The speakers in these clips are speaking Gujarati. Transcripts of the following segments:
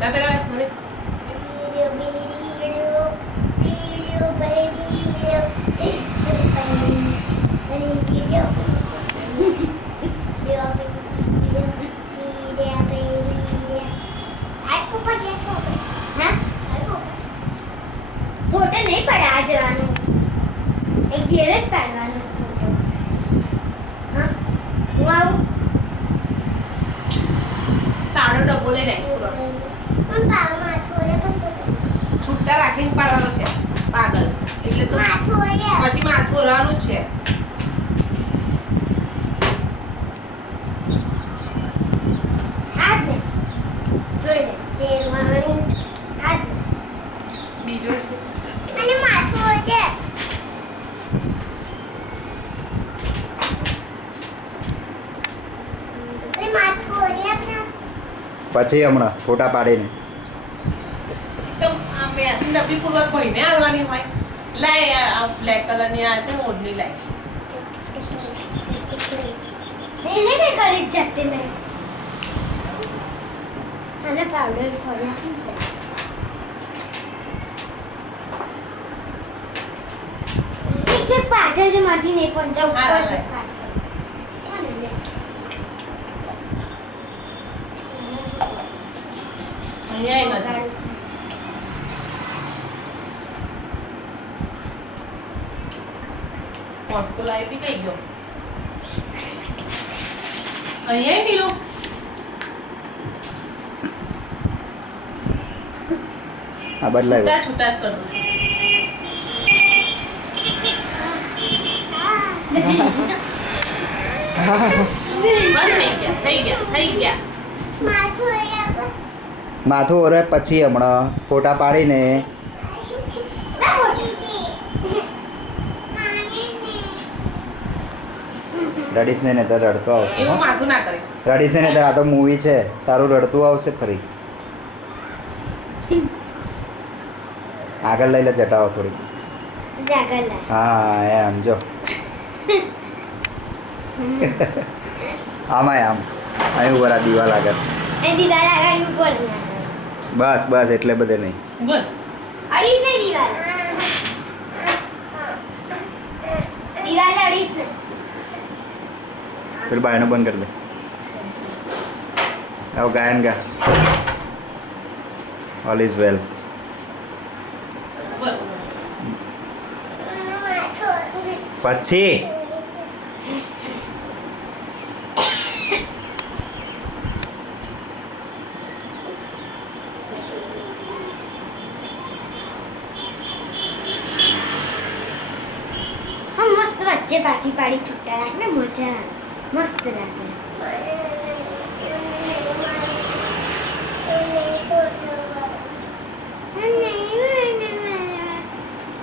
ના પેલા મને ફોટો નહીં પડે આ જવાનું એક ઘેર જ પાડવાનું હા હું આવું તાળો ડબ્બો લઈ રાખી પણ પાવમાં થોડે પણ છૂટા રાખીને પાડવાનો છે પાગલ એટલે તો પછી માથું ઓરવાનું જ છે હાથ ને જોઈ લે શેરવાની હાથ બીજો છે અને માથું હોય છે એ માથું હોય આપણે પછી હમણાં ફોટા પાડીને તો આ મેસી ડબ્બી પૂર્વક ભઈને આવવાની હોય લાય આ બ્લેક કલરની આ છે ઓઢણી લાય એને કે કરી જતે મેં આને પાવડર ખોલ્યા એક છે પાછળ જે મારથી નહીં પંચા ઉપર છે પાછળ છે કોને લે અહીંયા નથી મોસ્કો લાવી હતી કઈ ગયો અહીંયા મિલો આ બદલાય છૂટા છૂટા જ કરી દઉં છું થઈ ગયા માથું હોય માથું ઓરે પછી હમણાં ફોટા પાડીને રડીશ ને તો રડતો આવશે એવું માથું ના કરીશ રડીશ ને તો આ તો મૂવી છે તારું રડતું આવશે ફરી આગળ લઈ લે જટાવો થોડી જાગલા હા એમ જો આમાં આમ અહીં ઉભા રહા દિવાલ આગળ એ દીવાલ આગળ ઉપર બસ બસ એટલે બધે નહીં બોલ અડીસ ને દીવાલ દીવાલ અડીસ ને પેલું બાયણું બંધ કરી દે આવું ગાયન ગા ઓલ ઇઝ વેલ બોલ પછી હા મસ્ત વચ્ચે પાથી પાડી છૂટા રાખ ને મજા આવે. મસ્ત લાગે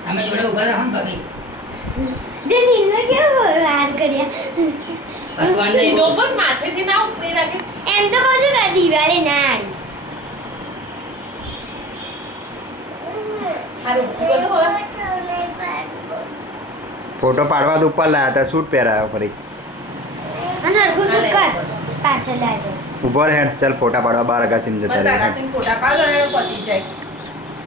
તમે જોડે ઉભા રહો ને ભાભી જે નીલો કેવો વાર કર્યા હસવાનું નહીં. સીધો પણ માથેથી ના ઉપડી રાખીશ એમ તો કહું છું કે દિવાલે ના આવીશ હારું બધું હવે ફોટો પાડવા તો ઉપર લાયા હતા શૂટ પહેરાયો ફરી અને અડધું શું કર પાછળ લાગ્યો છે ઊભો રહે ચાલ ફોટા પાડવા બાર અગાસીમાં જતા બસ રહે આકાશી ફોટા પાડો અને પતી જાય